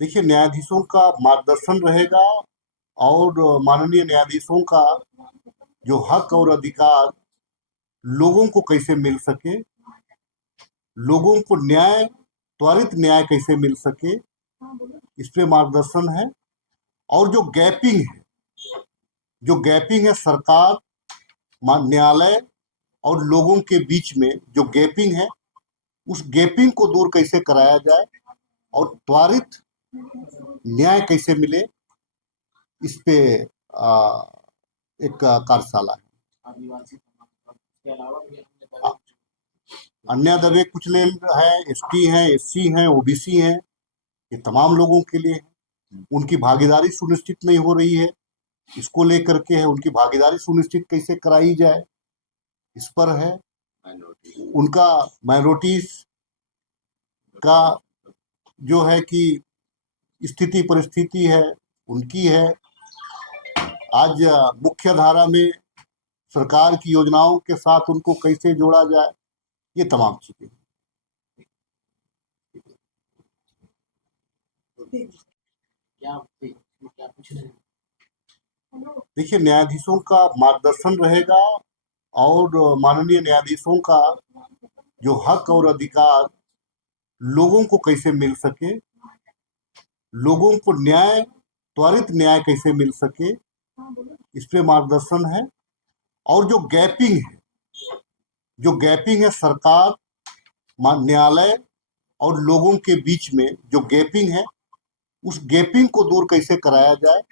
देखिए, न्यायाधीशों का मार्गदर्शन रहेगा और माननीय न्यायाधीशों का जो हक और अधिकार लोगों को कैसे मिल सके, लोगों को न्याय, त्वरित न्याय कैसे मिल सके, इस पे मार्गदर्शन है। और जो गैपिंग है सरकार, न्यायालय और लोगों के बीच में जो गैपिंग है, उस गैपिंग को दूर कैसे कराया जाए और त्वरित न्याय कैसे मिले, इस पे एक कार्यशाला है। अन्य दबे कुचले हैं, एसटी हैं, एससी हैं, ओबीसी हैं, ये तमाम लोगों के लिए है। उनकी भागीदारी सुनिश्चित नहीं हो रही है, इसको लेकर के है। उनकी भागीदारी सुनिश्चित कैसे कराई जाए, इस पर है। उनका माइनॉरिटीज का जो है कि स्थिति परिस्थिति है, उनकी है। आज मुख्य धारा में सरकार की योजनाओं के साथ उनको कैसे जोड़ा जाए, ये तमाम चीजें। देखिए, न्यायाधीशों का मार्गदर्शन रहेगा और माननीय न्यायाधीशों का जो हक और अधिकार लोगों को कैसे मिल सके, लोगों को न्याय, त्वरित न्याय कैसे मिल सके, इस पे मार्गदर्शन है। और जो गैपिंग है सरकार, न्यायालय और लोगों के बीच में जो गैपिंग है, उस गैपिंग को दूर कैसे कराया जाए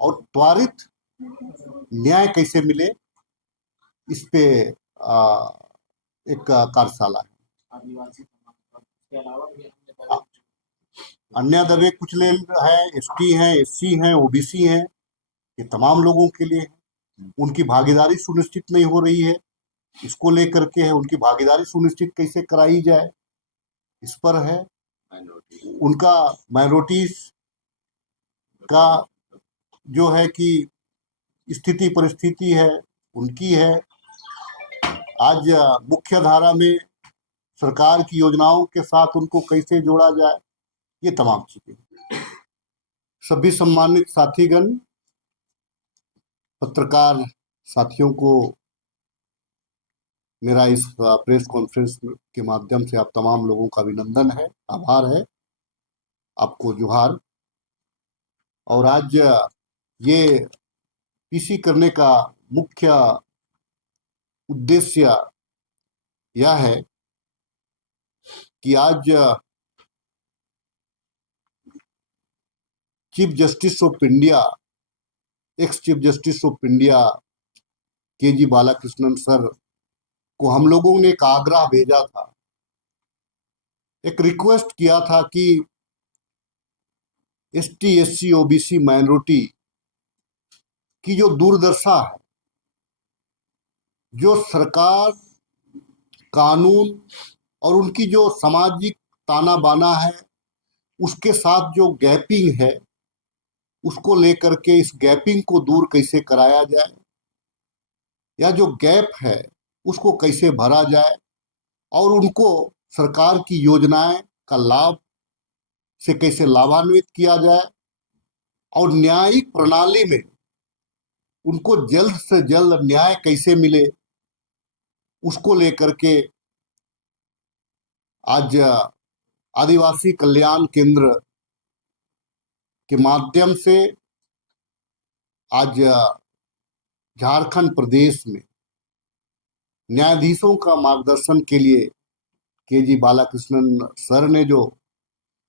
और त्वरित न्याय कैसे मिले, इस पे एक कार्यशाला है। अन्य दबे कुचले हैं, एसटी हैं, एससी हैं, ओबीसी हैं, ये तमाम लोगों के लिए है। उनकी भागीदारी सुनिश्चित नहीं हो रही है, इसको लेकर के है। उनकी भागीदारी सुनिश्चित कैसे कराई जाए, इस पर है। उनका माइनॉरिटीज का जो है कि स्थिति परिस्थिति है, उनकी है। आज मुख्य धारा में सरकार की योजनाओं के साथ उनको कैसे जोड़ा जाए, ये तमाम चीजें। सभी सम्मानित साथीगण, पत्रकार साथियों को मेरा इस प्रेस कॉन्फ्रेंस के माध्यम से आप तमाम लोगों का अभिनंदन है, आभार है, आपको जोहार। और आज ये पीसी करने का मुख्य उद्देश्य यह है कि आज chief justice of India, ex chief justice of India KG Balakrishnan sir को हम लोगों ने एक आग्रह भेजा था, एक रिक्वेस्ट किया था कि एसटी, एससी, ओबीसी, माइनॉरिटी की जो दुर्दशा है, जो सरकार, कानून और उनकी जो सामाजिक ताना बाना है, उसके साथ जो गैपिंग है, उसको लेकर के इस गैपिंग को दूर कैसे कराया जाए, या जो गैप है उसको कैसे भरा जाए और उनको सरकार की योजनाएं का लाभ से कैसे लाभान्वित किया जाए और न्यायिक प्रणाली में उनको जल्द से जल्द न्याय कैसे मिले, उसको लेकर के आज आदिवासी कल्याण केंद्र के माध्यम से आज झारखंड प्रदेश में न्यायाधीशों का मार्गदर्शन के लिए केजी बालाकृष्णन सर ने जो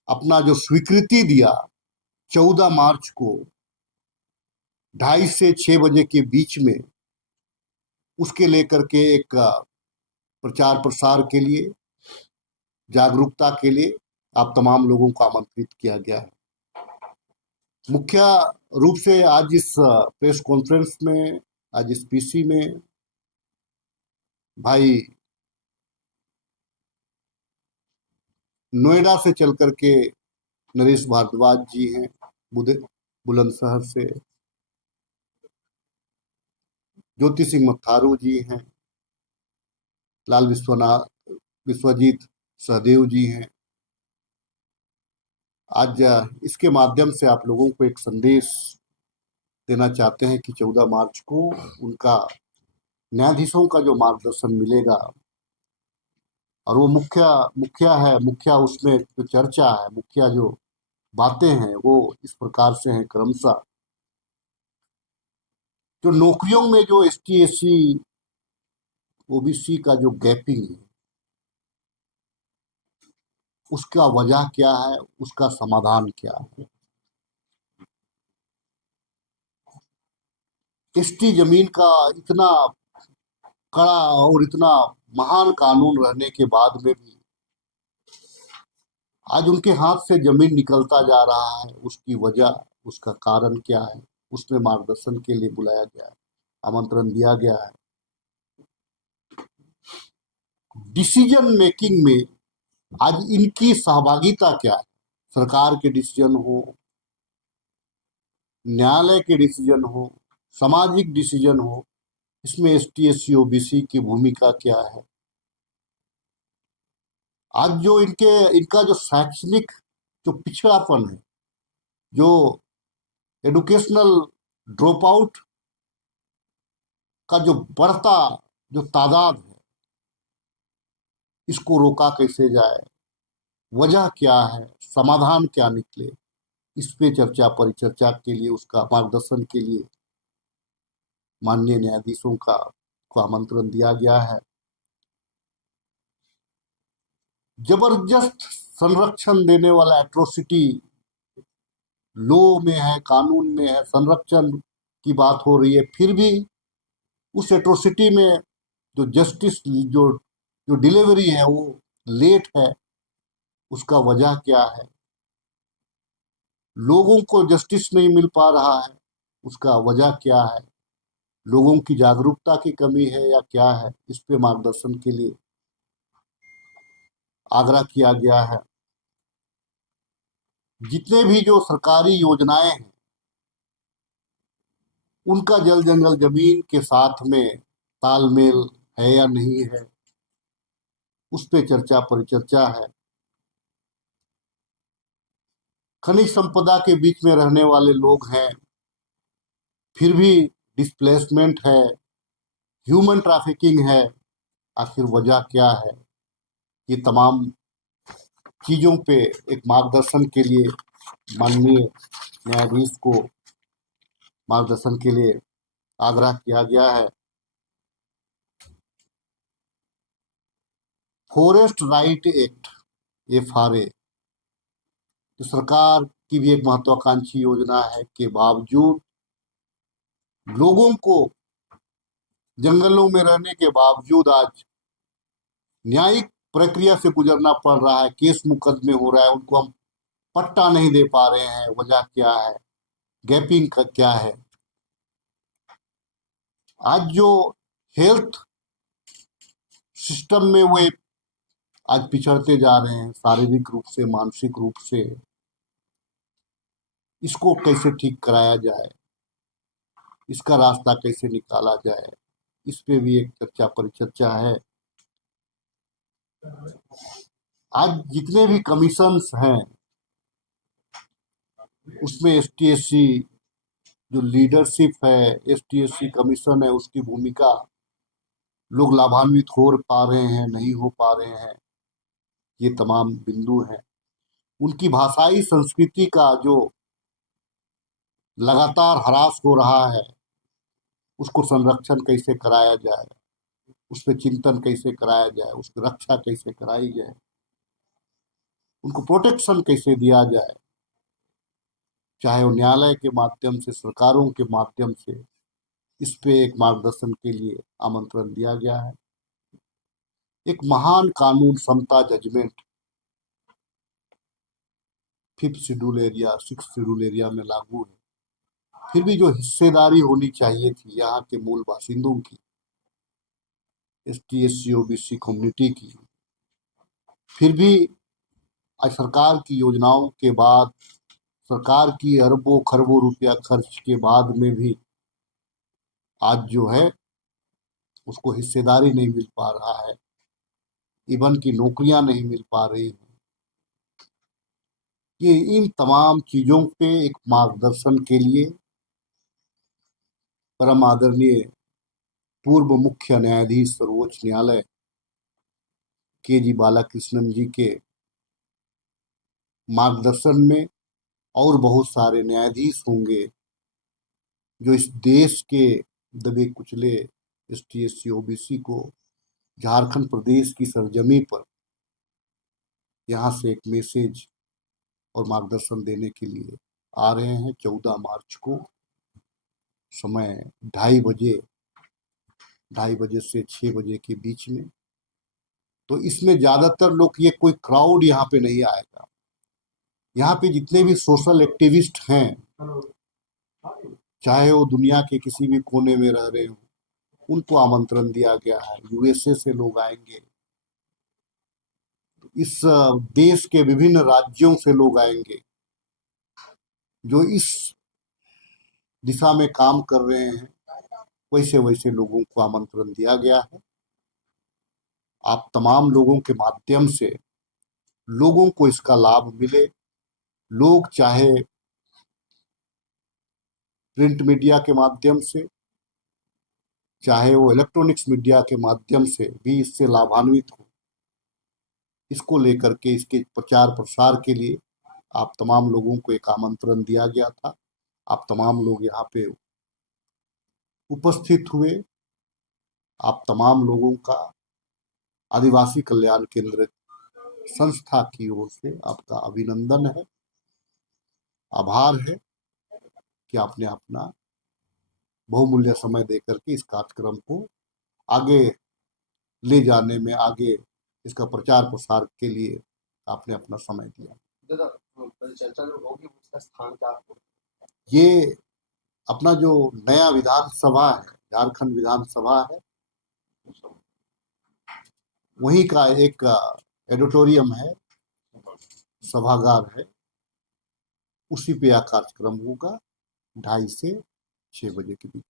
अपना जो स्वीकृति दिया 14 मार्च को 2:30 से 6 बजे के बीच में, उसके लेकर के एक प्रचार प्रसार के लिए, जागरूकता के लिए आप तमाम लोगों को आमंत्रित किया गया है। मुख्य रूप से आज इस प्रेस कॉन्फ्रेंस में, आज इस पीसी में भाई नोएडा से चल करके नरेश भारद्वाज जी हैं, बुलंदशहर से ज्योति सिंह मत्थारू जी हैं, लाल विश्वजीत सहदेव जी हैं। आज इसके माध्यम से आप लोगों को एक संदेश देना चाहते हैं कि 14 मार्च को उनका न्यायाधीशों का जो मार्गदर्शन मिलेगा, और वो मुखिया उसमें जो चर्चा है, मुखिया जो बातें हैं वो इस प्रकार से हैं क्रमशः। जो नौकरियों में जो ST SC OBC का जो गैपिंग है, उसका वजह क्या है, उसका समाधान क्या है। ST जमीन का इतना कड़ा और इतना महान कानून रहने के बाद में भी आज उनके हाथ से जमीन निकलता जा रहा है। उसकी वजह, उसका कारण क्या है, उसमें मार्गदर्शन के लिए बुलाया गया है, आमंत्रण दिया गया है। डिसीजन मेकिंग में आज इनकी सहभागिता क्या है, सरकार के डिसीजन हो, न्यायालय के डिसीजन हो, सामाजिक डिसीजन हो, इसमें ST SC OBC की भूमिका क्या है। आज जो इनका जो शैक्षणिक जो पिछड़ापन है, जो एडुकेशनल ड्रॉप आउट का जो बढ़ता जो तादाद है, इसको रोका कैसे जाए, वजह क्या है, समाधान क्या निकले, इस पे चर्चा परिचर्चा के लिए, उसका मार्गदर्शन के लिए माननीय न्यायाधीशों को आमंत्रण दिया गया है। जबरदस्त संरक्षण देने वाला एट्रोसिटी लॉ में है, कानून में है, संरक्षण की बात हो रही है, फिर भी उस एट्रोसिटी में जो जस्टिस जो डिलीवरी है वो लेट है। उसका वजह क्या है, लोगों को जस्टिस नहीं मिल पा रहा है, उसका वजह क्या है, लोगों की जागरूकता की कमी है या क्या है, इस पे मार्गदर्शन के लिए आग्रह किया गया है। जितने भी जो सरकारी योजनाएं हैं, उनका जल जंगल जमीन के साथ में तालमेल है या नहीं है, उस पे चर्चा परिचर्चा है। खनिज संपदा के बीच में रहने वाले लोग हैं, फिर भी डिस्प्लेसमेंट है, ह्यूमन ट्रैफिकिंग है, आखिर वजह क्या है। ये तमाम चीजों पे एक मार्गदर्शन के लिए माननीय न्यायाधीश को मार्गदर्शन के लिए आग्रह किया गया है। फॉरेस्ट राइट एक्ट FRA जो सरकार की भी एक महत्वाकांक्षी योजना है के बावजूद लोगों को जंगलों में रहने के बावजूद आज न्यायिक प्रक्रिया से गुजरना पड़ रहा है, केस मुकदमे हो रहा है, उनको हम पट्टा नहीं दे पा रहे हैं। वजह क्या है, गैपिंग का क्या है। आज जो हेल्थ सिस्टम में वो आज पिछड़ते जा रहे हैं, शारीरिक रूप से, मानसिक रूप से, इसको कैसे ठीक कराया जाए, इसका रास्ता कैसे निकाला जाए, इस पे भी एक चर्चा परिचर्चा है। आज जितने भी कमीशंस हैं, उसमें ST SC जो लीडरशिप है, ST SC कमीशन है, उसकी भूमिका लोग लाभान्वित हो पा रहे हैं, नहीं हो पा रहे हैं, ये तमाम बिंदु हैं। उनकी भाषाई संस्कृति का जो लगातार ह्रास हो रहा है, उसको संरक्षण कैसे कराया जाए, उस पर चिंतन कैसे कराया जाए, उसकी रक्षा कैसे कराई जाए, उनको प्रोटेक्शन कैसे दिया जाए, चाहे वो न्यायालय के माध्यम से, सरकारों के माध्यम से, इस पे एक मार्गदर्शन के लिए आमंत्रण दिया गया है। एक महान कानून Samatha judgement 5th schedule area 6th schedule area में लागू है, फिर भी जो हिस्सेदारी होनी चाहिए थी यहाँ के मूल बासिंदों की, ST SC OBC कम्युनिटी की, फिर भी आज सरकार की योजनाओं के बाद, सरकार की अरबों खरबों रुपया खर्च के बाद में भी आज जो है उसको हिस्सेदारी नहीं मिल पा रहा है, इवन की नौकरियां नहीं मिल पा रही हैं। ये इन तमाम चीजों पे एक मार्गदर्शन के लिए परम आदरणीय पूर्व मुख्य न्यायाधीश सर्वोच्च न्यायालय के.जी. बालाकृष्णन जी के मार्गदर्शन में और बहुत सारे न्यायाधीश होंगे जो इस देश के दबे कुचले एसटी एससी ओबीसी को झारखंड प्रदेश की सरजमी पर यहाँ से एक मैसेज और मार्गदर्शन देने के लिए आ रहे हैं। 14 मार्च को समय 2:30 बजे से 6 बजे के बीच में। तो इसमें ज्यादातर लोग, ये कोई क्राउड यहाँ पे नहीं आएगा। यहाँ पे जितने भी सोशल एक्टिविस्ट हैं, चाहे वो दुनिया के किसी भी कोने में रह रहे हो, उनको आमंत्रण दिया गया है। यूएसए से लोग आएंगे, इस देश के विभिन्न राज्यों से लोग आएंगे जो इस दिशा में काम कर रहे हैं। वैसे वैसे लोगों को आमंत्रण दिया गया है। आप तमाम लोगों के माध्यम से लोगों को इसका लाभ मिले। लोग चाहे प्रिंट मीडिया के माध्यम से, चाहे वो इलेक्ट्रॉनिक्स मीडिया के माध्यम से भी इससे लाभान्वित हो। इसको लेकर के इसके प्रचार प्रसार के लिए आप तमाम लोगों को एक आमंत्रण दिया गया था। आप तमाम लोग यहाँ पे उपस्थित हुए। आप तमाम लोगों का आदिवासी कल्याण केंद्र संस्था की ओर से आपका अभिनंदन है, आभार है कि आपने अपना बहुमूल्य समय देकर के इस कार्यक्रम को आगे ले जाने में, आगे इसका प्रचार प्रसार के लिए आपने अपना समय दिया। चर्चा जो होगी उसका स्थान क्या होगा? ये अपना जो नया विधानसभा है, झारखंड विधानसभा है, वहीं का एक एडिटोरियम है, सभागार है, उसी पे यह कार्यक्रम होगा 2:30 से 6 बजे के बीच।